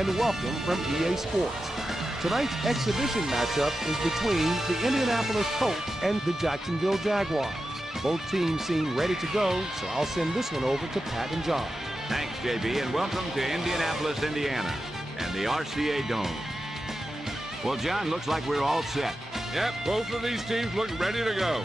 and welcome from EA Sports. Tonight's exhibition matchup is between the Indianapolis Colts and the Jacksonville Jaguars. Both teams seem ready to go, so I'll send this one over to Pat and John. Thanks, JB, and welcome to Indianapolis, Indiana, and the RCA Dome. Well, John, looks like we're all set. Yep, both of these teams look ready to go.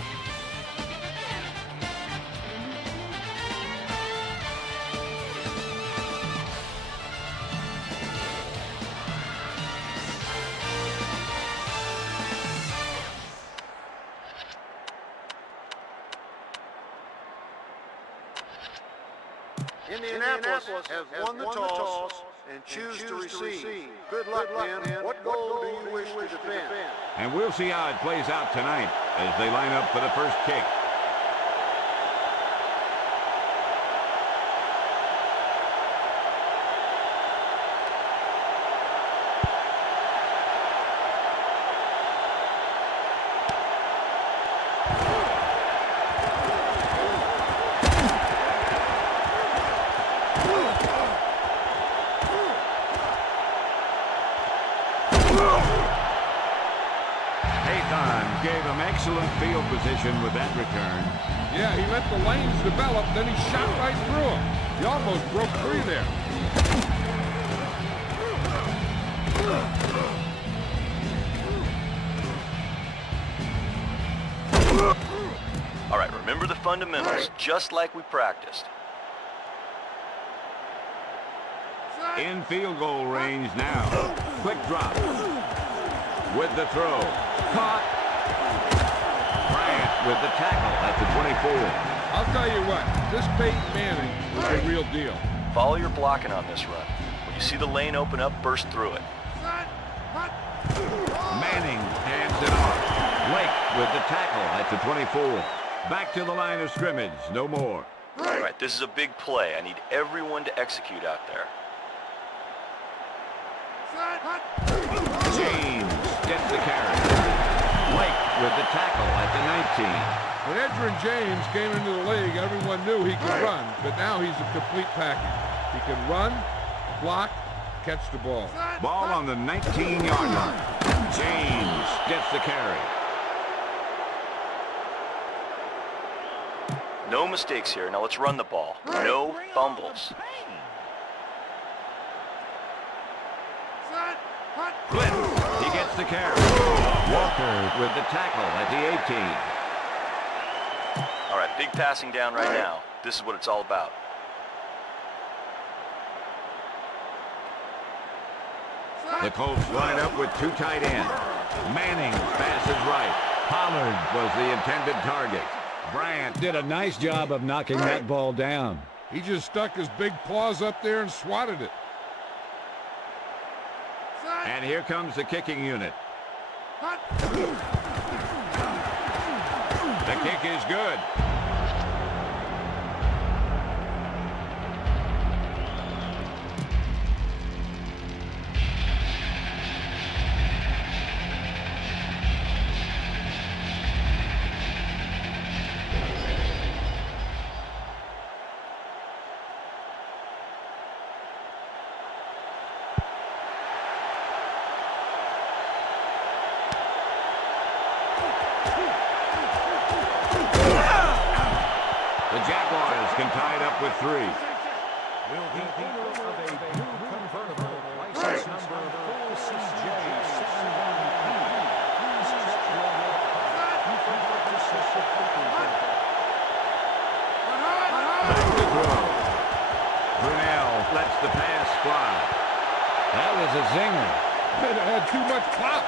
Indianapolis has won the toss and choose to receive. Good luck, man. What goal do you wish to defend? And we'll see how it plays out tonight as they line up for the first kick. Gave him excellent field position with that return. Yeah, he let the lanes develop, then he shot right through him. He almost broke free there. All right, remember the fundamentals, just like we practiced. In field goal range now. Quick drop. With the throw. Caught. With the tackle at the 24. I'll tell you what, this Peyton Manning is the real deal. Follow your blocking on this run. When you see the lane open up, burst through it. Manning hands it off. Lake with the tackle at the 24. Back to the line of scrimmage, no more. All right, this is a big play. I need everyone to execute out there. James gets the carry. Lake with the tackle at the 19. When Edgerrin James came into the league, everyone knew he could run, but now he's a complete package. He can run, block, catch the ball. Ball on the 19-yard line. James gets the carry. No mistakes here. Now let's run the ball. No fumbles. Blitz. He gets the carry. Walker with the tackle at the 18. All right, big passing down right now. This is what it's all about. The Colts line up with two tight ends. Manning passes right. Pollard was the intended target. Bryant did a nice job of knocking that ball down. He just stuck his big paws up there and swatted it. And here comes the kicking unit. The kick is good. The Jaguars can tie it up with 3. Will the owner of a new convertible, license number 4CJ71P, please check your card. You can purchase a subscription. Back to throw. Brunell lets the pass fly. That was a zinger. It had too much pop.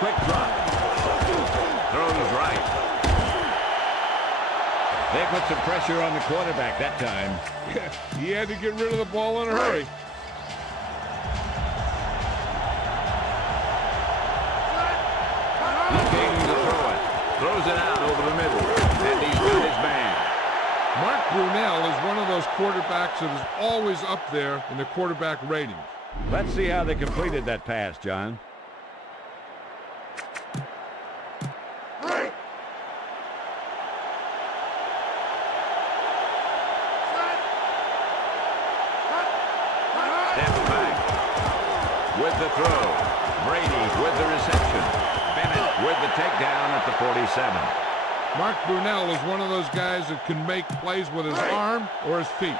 Quick drop. Throws right. They put some pressure on the quarterback that time. He had to get rid of the ball in a hurry. Looking to throw it. Throws it out over the middle. And he's got his man. Mark Brunell is one of those quarterbacks that is always up there in the quarterback ratings. Let's see how they completed that pass, John. Step back with the throw. Brady with the reception. Bennett with the takedown at the 47. Mark Brunell is one of those guys that can make plays with his arm or his feet.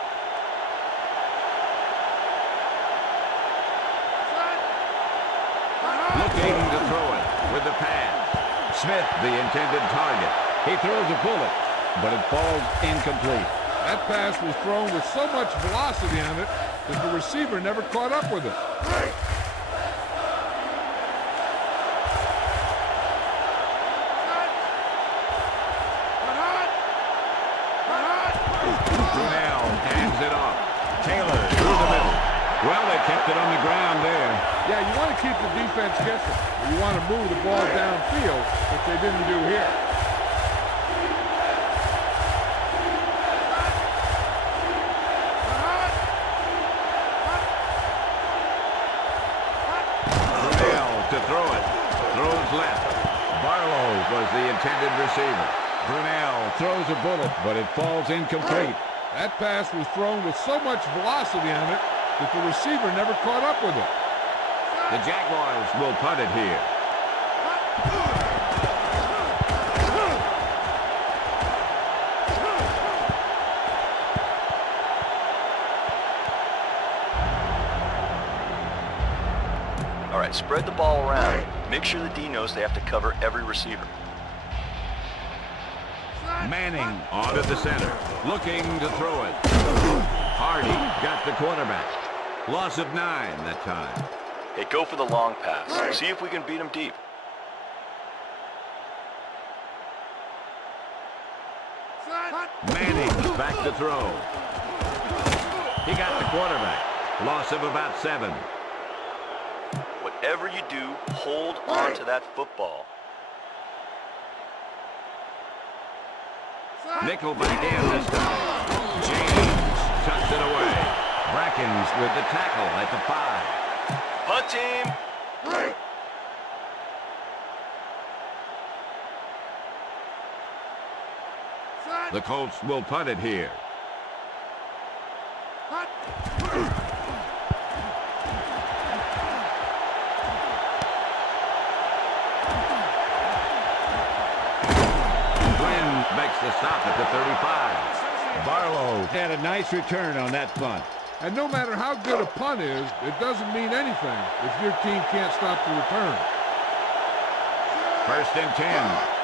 Looking to throw it with the pass. Smith, the intended target. He throws a bullet, but it falls incomplete. That pass was thrown with so much velocity on it that the receiver never caught up with it. Brunell hands it off. Taylor through the middle. Well, they kept it on the ground there. Yeah, you want to keep the defense guessing. You want to move the ball downfield, which they didn't do here. Brunell to throw it. Throws left. Barlow was the intended receiver. Brunell throws a bullet, but it falls incomplete. That pass was thrown with so much velocity on it that the receiver never caught up with it. The Jaguars will punt it here. All right, spread the ball around. Make sure the D knows they have to cover every receiver. Manning onto the center. Looking to throw it. Hardy got the quarterback. Loss of 9 that time. Hey, go for the long pass. See if we can beat them deep. Manning back to throw. He got the quarterback. Loss of about 7. Whatever you do, hold on to that football. Nickel back in this time. James tucks it away. Brackens with the tackle at the 5. Punt team! The Colts will punt it here. Glenn makes the stop at the 35. Barlow had a nice return on that punt. And no matter how good a punt is, it doesn't mean anything if your team can't stop the return. 1st and 10.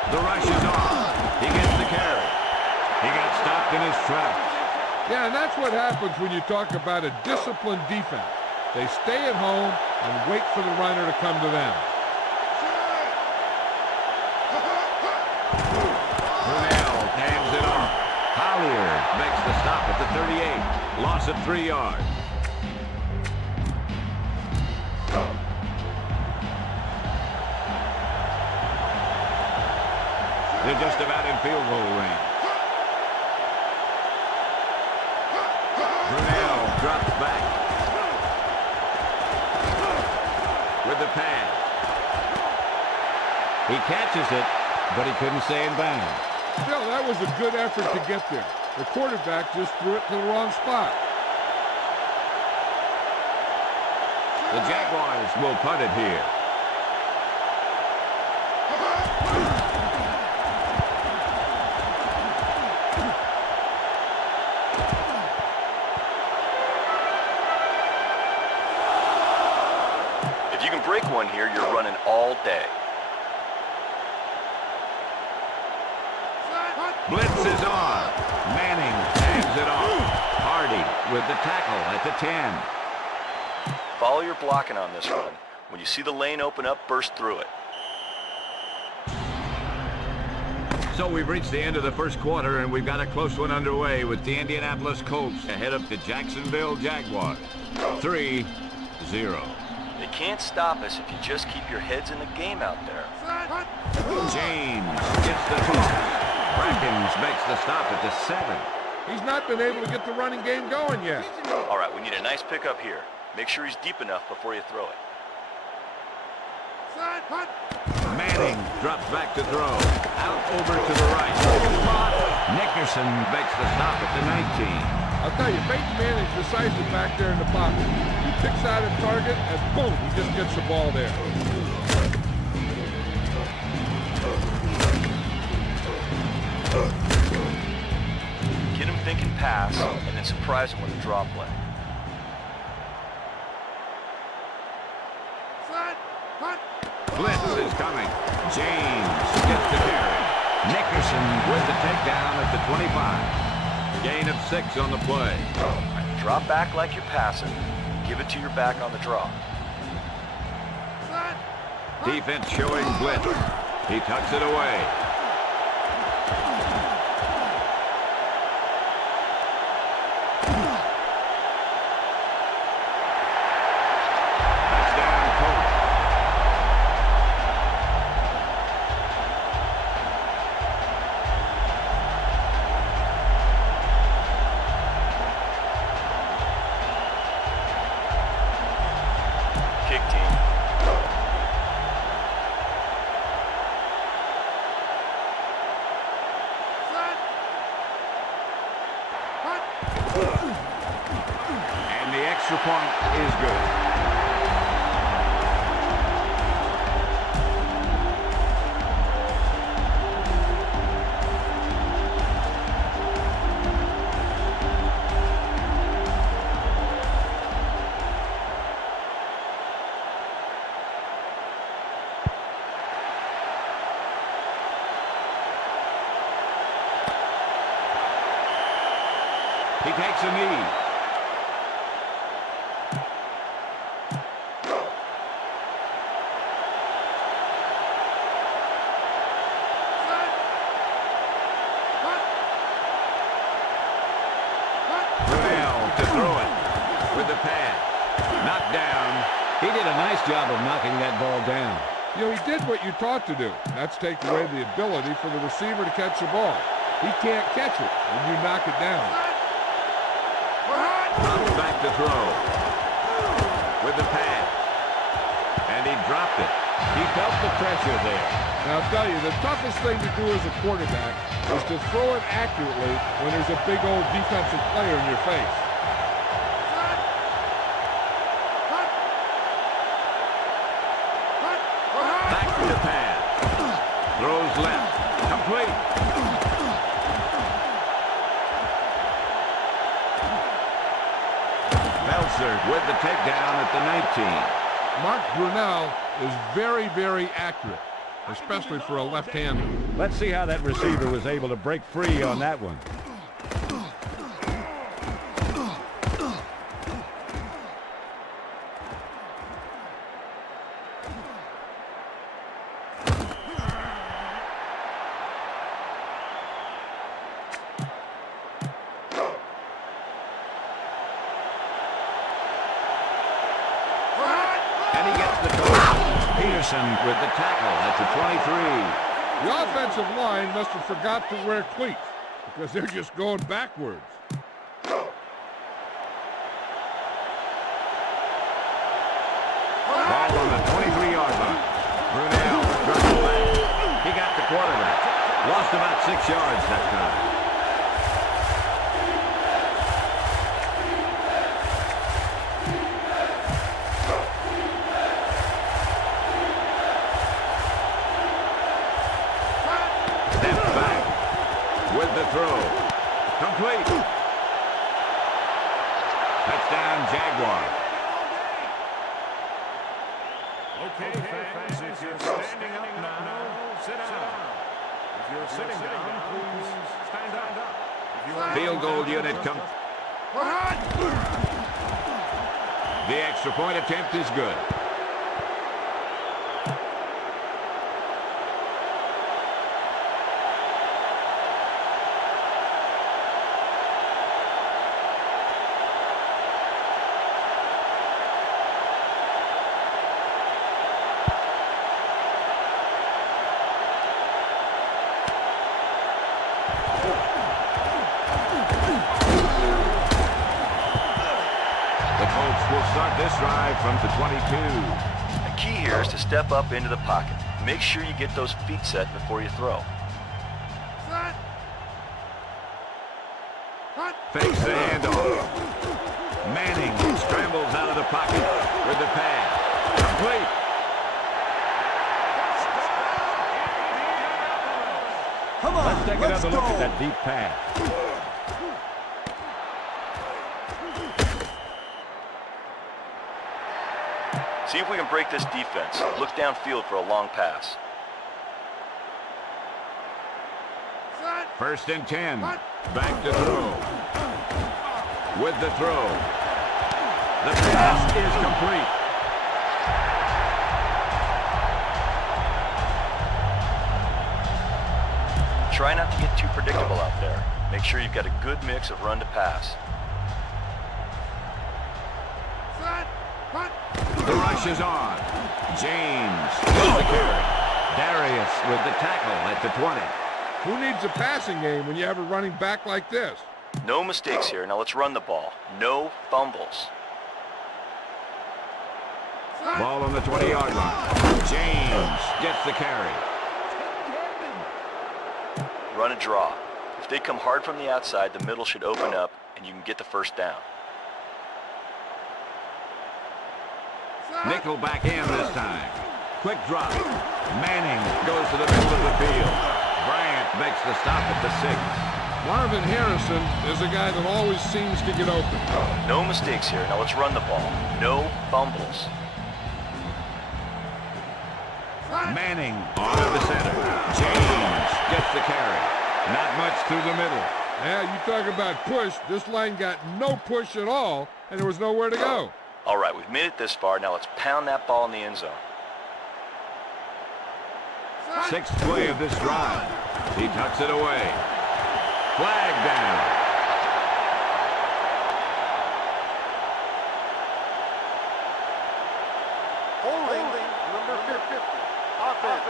The rush is on. He gets the carry. He got stopped in his tracks. Yeah, and that's what happens when you talk about a disciplined defense. They stay at home and wait for the runner to come to them. Brunell hands it off. Collier makes the stop at the 38. Loss of 3 yards. They're just about in field goal range. Brunell drops back with the pass. He catches it, but he couldn't stay in bounds. Still, that was a good effort to get there. The quarterback just threw it to the wrong spot. The Jaguars will punt it here. If you can break one here, you're running all day. Blitz is on. Manning hands it off. Hardy with the tackle at the 10. Follow your blocking on this run. When you see the lane open up, burst through it. So we've reached the end of the first quarter, and we've got a close one underway with the Indianapolis Colts ahead of the Jacksonville Jaguars. 3-0. They can't stop us if you just keep your heads in the game out there. James gets the toss. Brackens makes the stop at the 7. He's not been able to get the running game going yet. All right, we need a nice pickup here. Make sure he's deep enough before you throw it. Manning drops back to throw. Out over to the right. Nickerson makes the stop at the 19. I'll tell you, Peyton Manning's decisive back there in the pocket. He picks out a target, and boom, he just gets the ball there. Get him thinking pass, and then surprise him with a draw play. Blitz is coming. James gets the carry. Nickerson with the takedown at the 25. Gain of 6 on the play. Drop back like you're passing. Give it to your back on the draw. Defense showing blitz. He tucks it away. And the extra point is good. He takes a knee. Brunel to throw it with the pass. Knocked down. He did a nice job of knocking that ball down. You know, he did what you taught to do. That's take away the ability for the receiver to catch the ball. He can't catch it when you knock it down. Drops back to throw with the pass. And he dropped it. He felt the pressure there. Now, I'll tell you, the toughest thing to do as a quarterback is to throw it accurately when there's a big old defensive player in your face. Back to the pass. Throws left. Complete. With the takedown at the 19. Mark Brunel is very, very accurate, especially for a left-hander. Let's see how that receiver was able to break free on that one. With the tackle at the 23. The offensive line must have forgot to wear cleats because they're just going backwards. Ball on the 23-yard line. Brunel drops back. He got the quarterback. Lost about 6 yards that time. Throw. Complete. Touchdown, Jaguars. Okay, fans, if you're standing up now, sit down. If you're sitting down, please stand up. Field goal unit comes. The extra point attempt is good. start this drive from the 22. The key here is to step up into the pocket. Make sure you get those feet set before you throw. Fakes the handoff. Manning scrambles out of the pocket with the pass. Complete. Come on, Let's take another look at that deep pass. See if we can break this defense. Look downfield for a long pass. First and 10. Back to throw. With the throw. The pass is complete. Try not to get too predictable out there. Make sure you've got a good mix of run to pass. The rush is on. James with the carry. Darius with the tackle at the 20. Who needs a passing game when you have a running back like this? No mistakes here. Now let's run the ball. No fumbles. Ball on the 20-yard line. James gets the carry. Run a draw. If they come hard from the outside, the middle should open up and you can get the first down. Nickel back in this time. Quick drop. Manning goes to the middle of the field. Bryant makes the stop at the 6. Marvin Harrison is a guy that always seems to get open. No mistakes here. Now let's run the ball. No fumbles. Manning onto the center. James gets the carry. Not much through the middle. Yeah, you talk about push. This line got no push at all, and there was nowhere to go. All right, we've made it this far. Now let's pound that ball in the end zone. Sixth play of this drive. He tucks it away. Flag down. Holding number 50. Offense.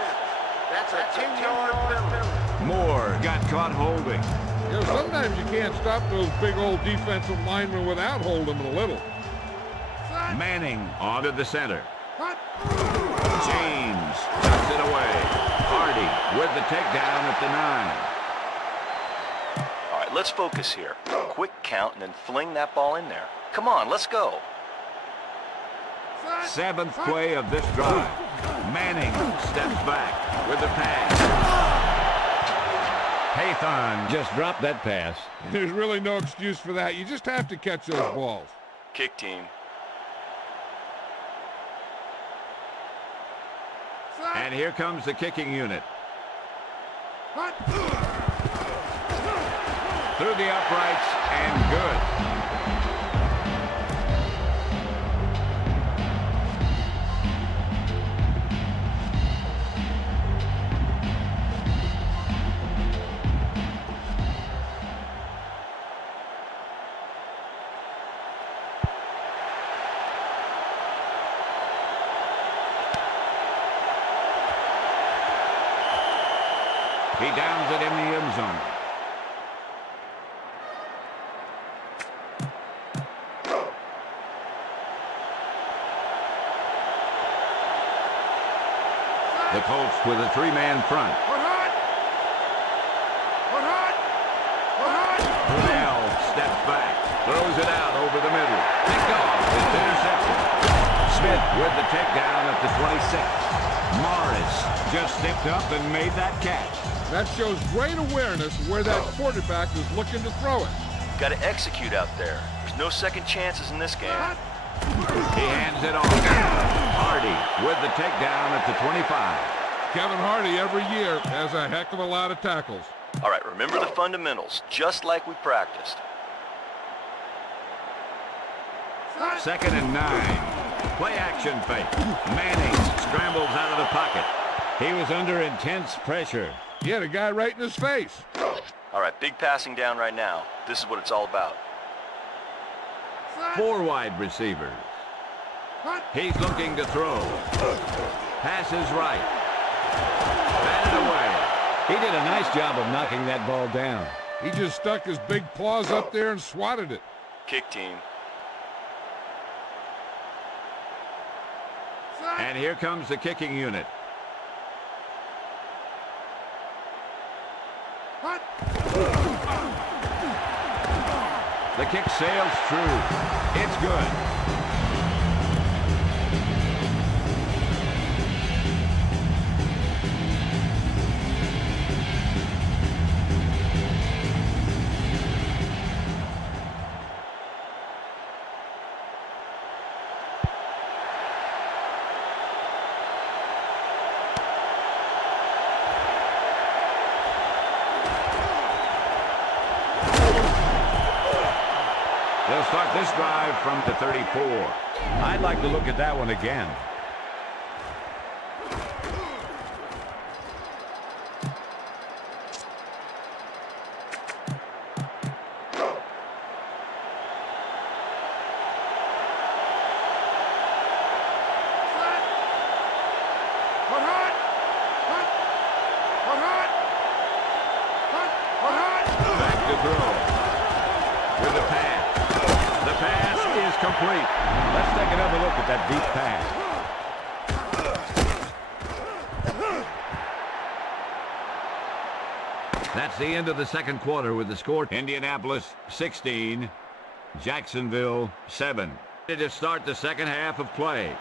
That's a 10-yard penalty. Moore got caught holding. You know, sometimes you can't stop those big old defensive linemen without holding them a little. Manning onto the center. James tucks it away. Hardy with the takedown at the 9. All right, let's focus here. Quick count and then fling that ball in there. Come on, let's go. Seventh play of this drive. Manning steps back with the pass. Haython just dropped that pass. There's really no excuse for that. You just have to catch those balls. Kick team. And here comes the kicking unit. Through the uprights and good. He downs it in the end zone. The Colts with a 3-man front. Brunell steps back, throws it out over the middle. Picked off, it's intercepted. Smith with the takedown at the 26. Morris just stepped up and made that catch. That shows great awareness of where that quarterback is looking to throw it. Got to execute out there. There's no second chances in this game. He hands it off. Hardy with the takedown at the 25. Kevin Hardy every year has a heck of a lot of tackles. All right, remember the fundamentals, just like we practiced. Second and 9. Play action fake. Manning scrambles out of the pocket. He was under intense pressure. He had a guy right in his face. All right, big passing down right now. This is what it's all about. 4 wide receivers. He's looking to throw. Passes right. Batted away. He did a nice job of knocking that ball down. He just stuck his big paws up there and swatted it. Kick team. And here comes the kicking unit. The kick sails true. It's good. They'll start this drive from the 34. I'd like to look at that one again. Back to throw. With the pass. The pass is complete. Let's take another look at that deep pass. That's the end of the second quarter with the score Indianapolis 16, Jacksonville 7. Ready to start the second half of play.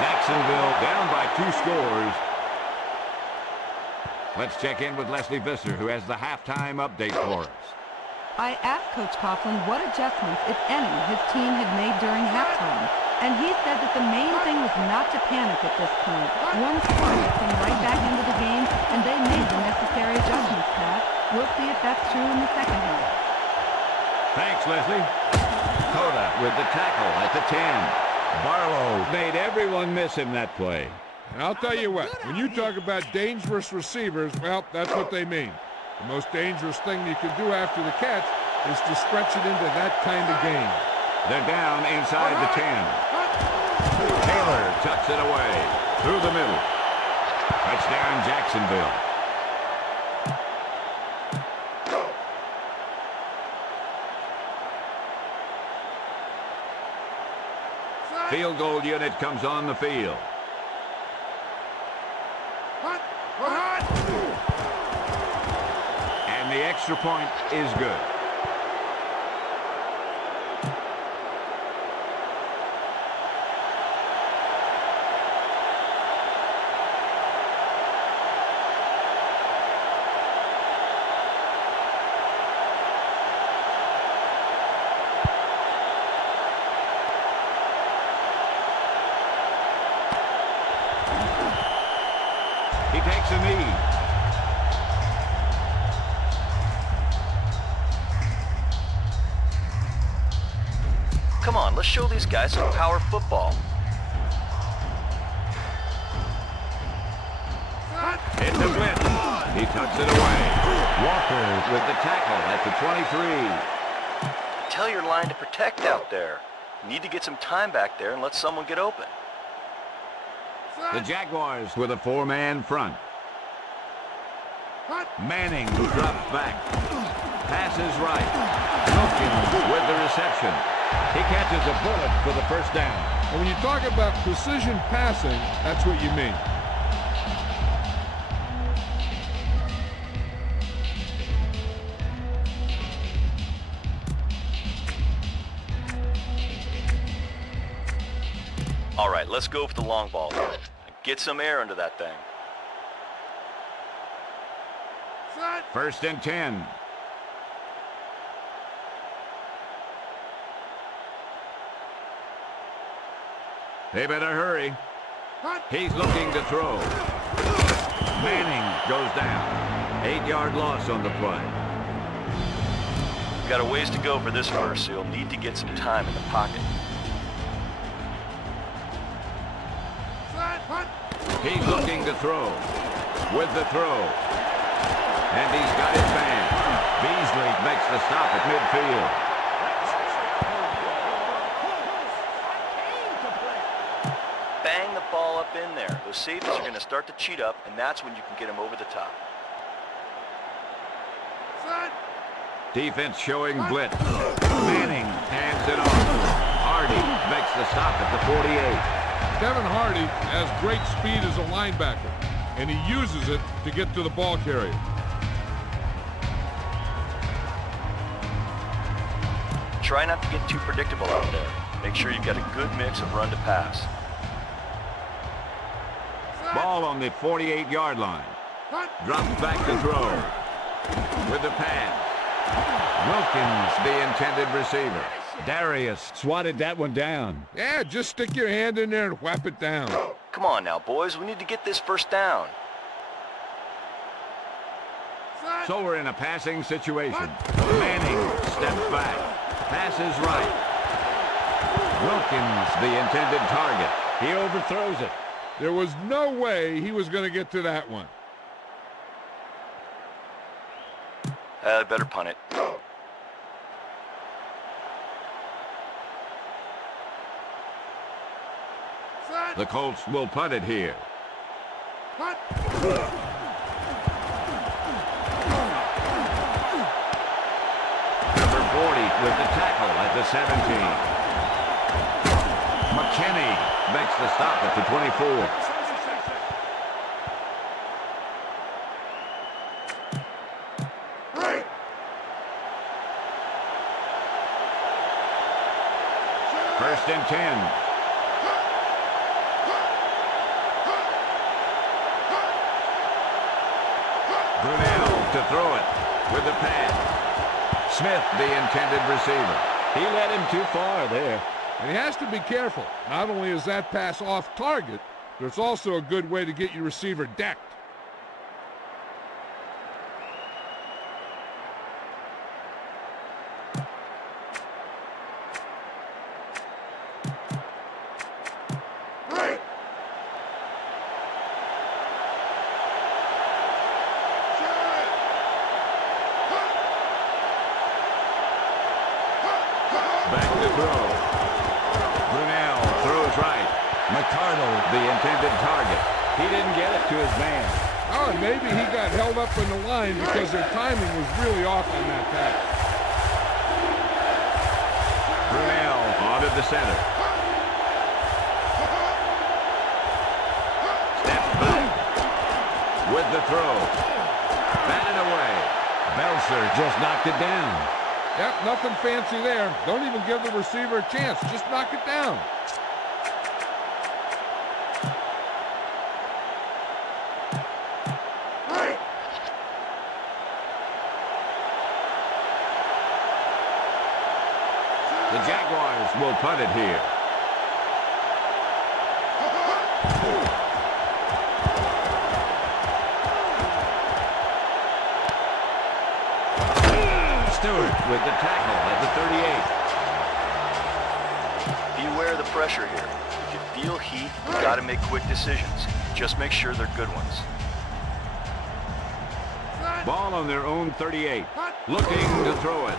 Jacksonville down by 2 scores. Let's check in with Leslie Visser, who has the halftime update for us. I asked Coach Coughlin what adjustments, if any, his team had made during halftime, and he said that the main thing was not to panic at this point. One score gets them right back into the game, and they made the necessary adjustments, Pat. We'll see if that's true in the second half. Thanks, Leslie. Coda with the tackle at the 10. Barlow made everyone miss him that play. And I'll tell you what, when you talk about dangerous receivers, well, that's what they mean. The most dangerous thing you can do after the catch is to stretch it into that kind of game. They're down inside the 10. Taylor tucks it away through the middle. Touchdown, Jacksonville. Field goal unit comes on the field. And the extra point is good. He takes a knee. Come on, let's show these guys some power football. It's a blitz. He tucks it away. Walker with the tackle at the 23. Tell your line to protect out there. You need to get some time back there and let someone get open. The Jaguars with a 4-man front. Manning who drops back. Passes right. Wilkins with the reception. He catches a bullet for the first down. And when you talk about precision passing, that's what you mean. All right, let's go for the long ball here. Get some air into that thing. 1st and 10. They better hurry. He's looking to throw. Manning goes down. 8-yard loss on the play. Got a ways to go for this first, so you'll need to get some time in the pocket. He's looking to throw. With the throw. And he's got his man. Beasley makes the stop at midfield. Bang the ball up in there. Those safeties are going to start to cheat up, and that's when you can get them over the top. Defense showing blitz. Manning hands it off. Hardy makes the stop at the 48. Kevin Hardy has great speed as a linebacker, and he uses it to get to the ball carrier. Try not to get too predictable out there. Make sure you've got a good mix of run to pass. Ball on the 48-yard line. Drops back to throw. With the pass. Wilkins, the intended receiver. Darius swatted that one down. Yeah, just stick your hand in there and whap it down. Come on now, boys. We need to get this first down. So we're in a passing situation. Manning steps back. Passes right. Wilkins, the intended target. He overthrows it. There was no way he was going to get to that one. Better punt it. The Colts will punt it here. Number 40 with the tackle at the 17. McKinney makes the stop at the 24. First and 10. Brunel to throw it with the pass. Smith, the intended receiver. He led him too far there. And he has to be careful. Not only is that pass off target, but it's also a good way to get your receiver decked. Back to throw. Brunel throws right. McCardle, the intended target. He didn't get it to his man. Oh, and maybe he got held up in the line because their timing was really off on that pass. Brunel onto the center. Steps back. With the throw. Batted away. Belser just knocked it down. Yep, nothing fancy there. Don't even give the receiver a chance. Just knock it down. The Jaguars will punt it here. Stewart with the tackle at the 38. Beware the pressure here. If you feel heat, you got to make quick decisions. Just make sure they're good ones. Ball on their own 38. Looking to throw it.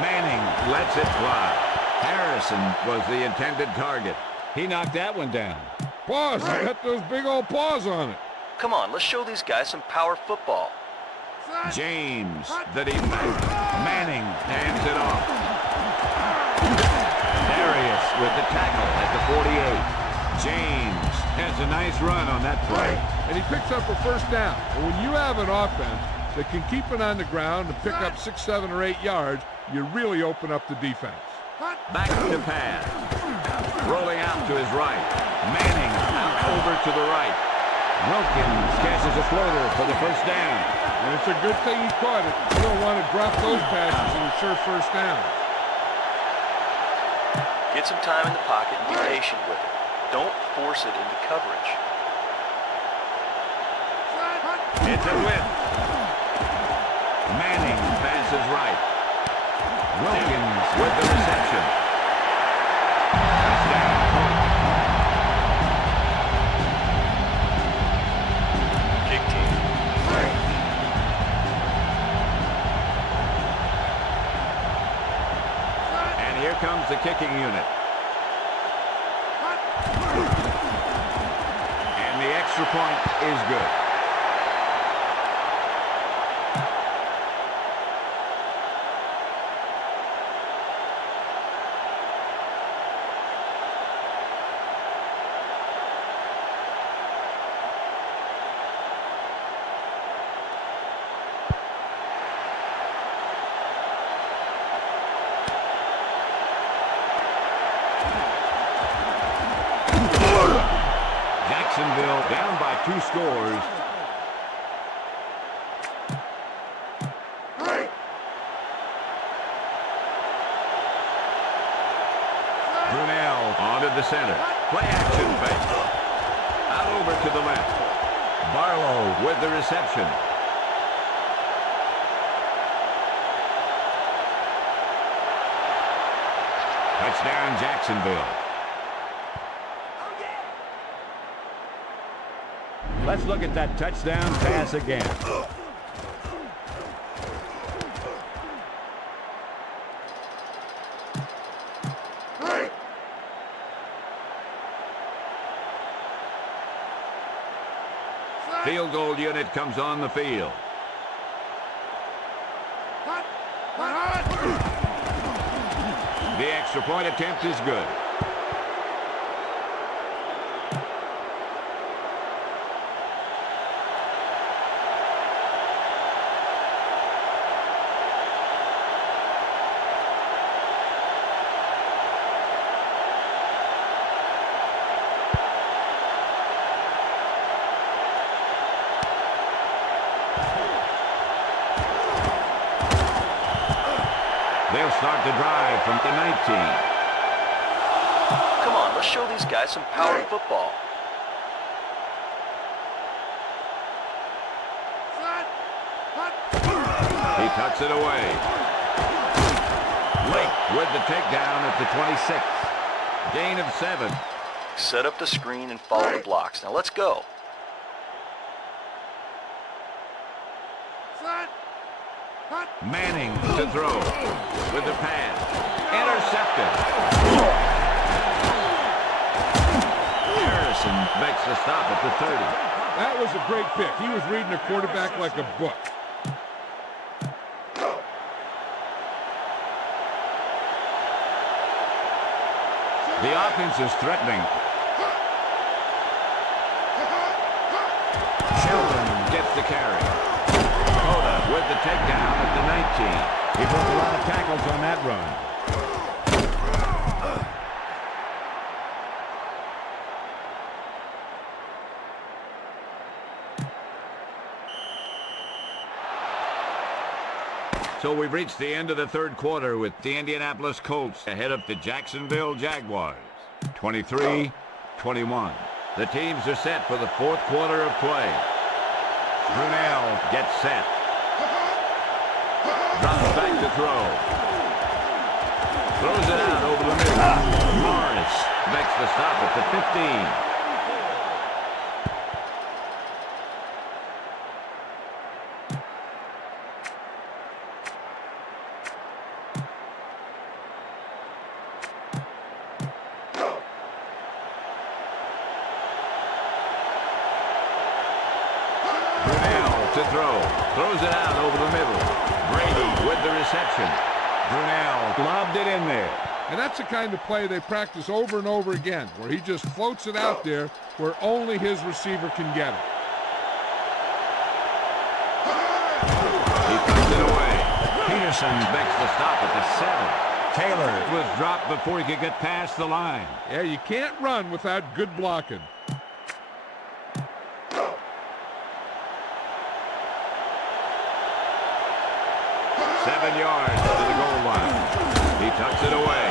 Manning lets it fly. Harrison was the intended target. He knocked that one down. Paws. He got those big old paws on it. Come on, let's show these guys some power football. James, the defense. Manning hands it off. Darius with the tackle at the 48. James has a nice run on that play. And he picks up a first down. And when you have an offense that can keep it on the ground and pick up 6, 7, or 8 yards, you really open up the defense. Back to pass. Rolling out to his right. Manning out over to the right. Wilkins catches a floater for the first down. And it's a good thing he caught it. You don't want to drop those passes and ensure first down. Get some time in the pocket and be patient with it. Don't force it into coverage. It's a win. Manning passes right. Wilkins with the reception. Touchdown. Big team. Here comes the kicking unit. And the extra point is good. Jacksonville down by 2 scores. Brunel onto the center. Play action fake. Out over to the left. Barlow with the reception. Touchdown, Jacksonville. Let's look at that touchdown pass again. Field goal unit comes on the field. The extra point attempt is good. They'll start the drive from the 19. Come on, let's show these guys some power football. He tucks it away. Lake with the takedown at the 26. Gain of 7. Set up the screen and follow the blocks. Now let's go. Manning to throw with the pass. Intercepted. Harrison makes the stop at the 30. That was a great pick. He was reading the quarterback like a book. The offense is threatening. Sheldon gets the carry. With the takedown at the 19. He broke a lot of tackles on that run. So we've reached the end of the 3rd quarter with the Indianapolis Colts ahead of the Jacksonville Jaguars. 23-21. The teams are set for the 4th quarter of play. Brunel gets set. Drops back to throw. Throws it out over the middle. Morris makes the stop at the 15. Brunel to throw. Throws it out over the middle. Brady with the reception. Brunel lobbed it in there. And that's the kind of play they practice over and over again, where he just floats it out there where only his receiver can get it. He puts it away. Peterson makes the stop at the 7. Taylor was dropped before he could get past the line. Yeah, you can't run without good blocking. 7 yards to the goal line. He tucks it away.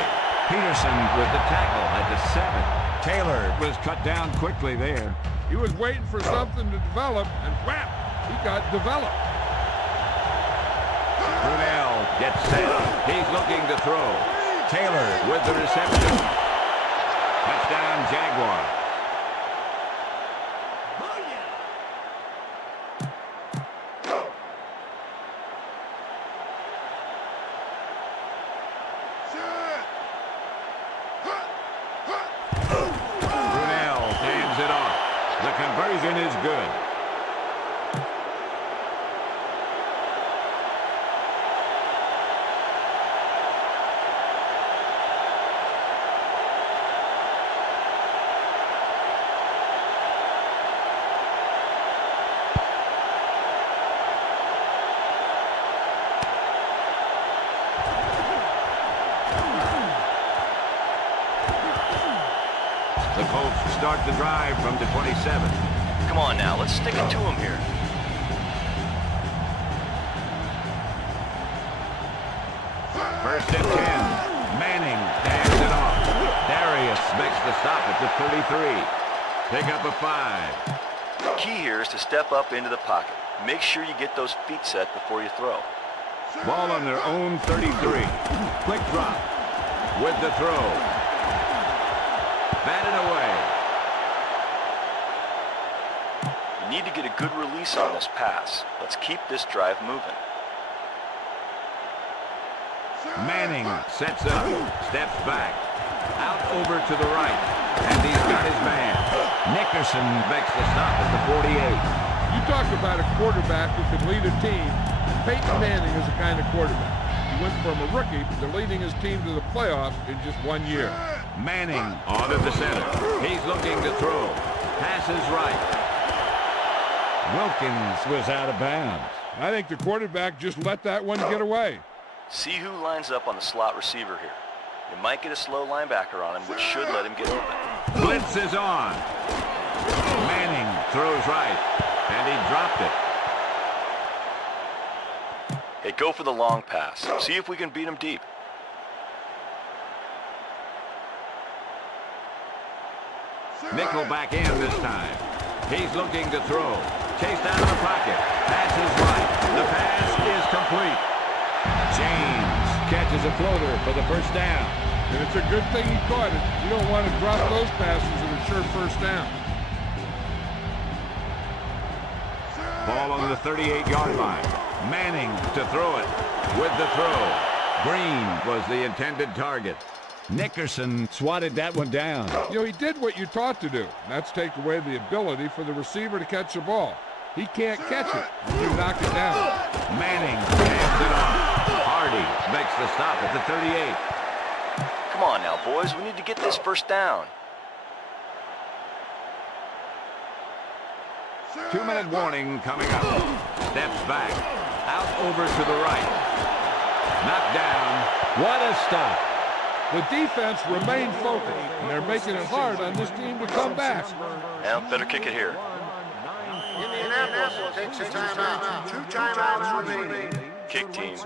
Peterson with the tackle at the 7. Taylor was cut down quickly there. He was waiting for something to develop, and whap, he got developed. Brunel gets set. He's looking to throw. Taylor with the reception. Touchdown, Jaguars. Brunel hands it off. The conversion is good. The Colts start the drive from the 27. Come on now, let's stick it to him here. First and 10. Manning hands it off. Darius makes the stop at the 33. Pick up a 5. The key here is to step up into the pocket. Make sure you get those feet set before you throw. Ball on their own 33. Quick drop with the throw. Batted away. You need to get a good release on this pass. Let's keep this drive moving. Manning sets up, steps back, out over to the right, and he's got his man. Nickerson makes the stop at the 48. You talk about a quarterback who can lead a team. Peyton Manning is the kind of quarterback. He went from a rookie to leading his team to the playoffs in just 1 year. Manning onto the center. He's looking to throw. Passes right. Wilkins was out of bounds. I think the quarterback just let that one get away. See who lines up on the slot receiver here. You might get a slow linebacker on him, which should let him get open. Blitz is on. Manning throws right, and he dropped it. Hey, go for the long pass. See if we can beat him deep. Nickel back in this time. He's looking to throw. Chased out of the pocket. Passes right. The pass is complete. James catches a floater for the first down. And it's a good thing he caught it. You don't want to drop those passes at a sure first down. Ball on the 38-yard line. Manning to throw it with the throw. Green was the intended target. Nickerson swatted that one down. You know, he did what you taught to do. And that's take away the ability for the receiver to catch the ball. He can't catch it. You knock it down. Manning hands it off. Hardy makes the stop at the 38. Come on now, boys. We need to get this first down. 2-minute warning coming up. Steps back. Out over to the right. Knocked down. What a stop. The defense remained focused, and they're making it hard on this team to come back. Well, better kick it here. Indianapolis takes a timeout. 2 timeouts remaining. Kick team.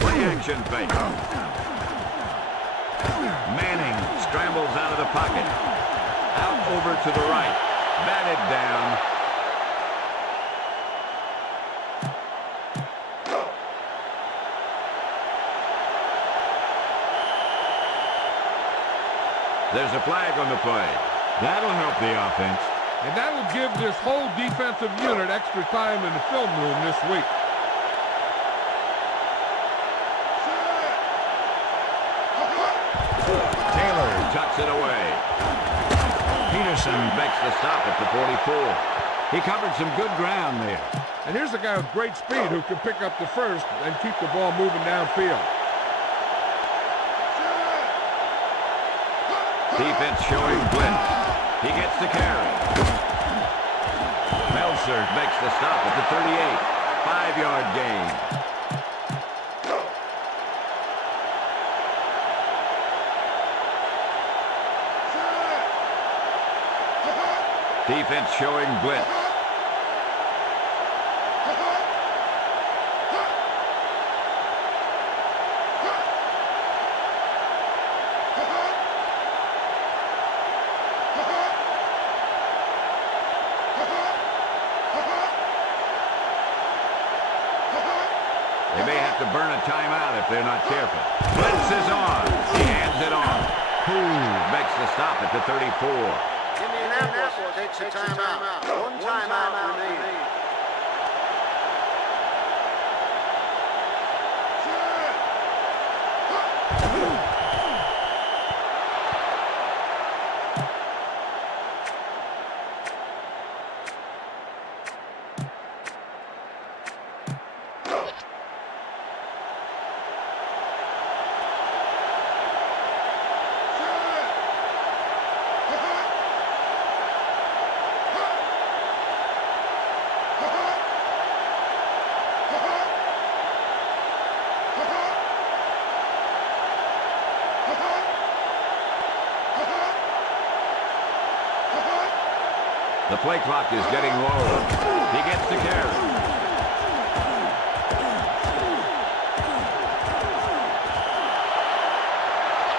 Play-action fake. Manning scrambles out of the pocket. Out over to the right. Batted down. There's a flag on the play. That'll help the offense. And that will give this whole defensive unit extra time in the film room this week. Taylor tucks it away. Peterson makes the stop at the 44. He covered some good ground there. And here's a guy with great speed who can pick up the first and keep the ball moving downfield. Defense showing blitz. He gets the carry. Meltzer makes the stop at the 38. 5-yard gain. Defense showing blitz. They may have to burn a timeout if they're not careful. Blitz is on. He hands it off. Who makes the stop at the 34. Indianapolis takes a timeout. One timeout remaining. The play clock is getting low. He gets the carry.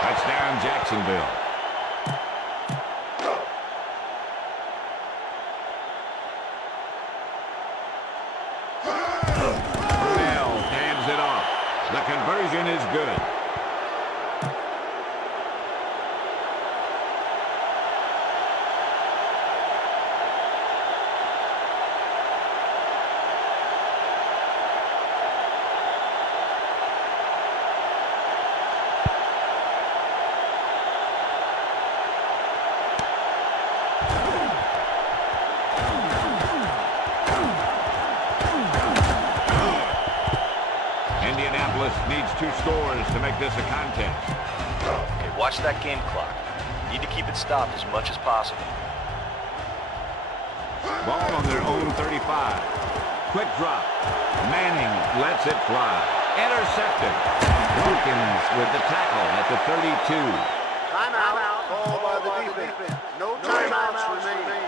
Touchdown, Jacksonville. Bell hands it off. The conversion is good. Indianapolis needs 2 scores to make this a contest. Okay, watch that game clock. You need to keep it stopped as much as possible. Ball on their own 35. Quick drop. Manning lets it fly. Intercepted. Wilkins with the tackle at the 32. Timeout called by the defense. No timeouts remain.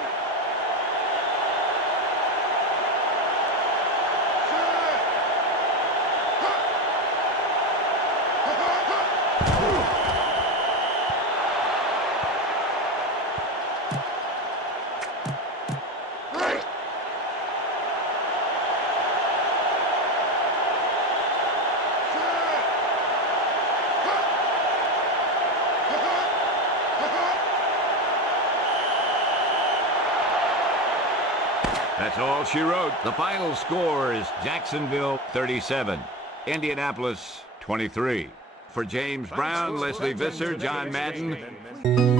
That's all she wrote. The final score is Jacksonville 37, Indianapolis 23. For James Brown, Leslie Visser, John Madden.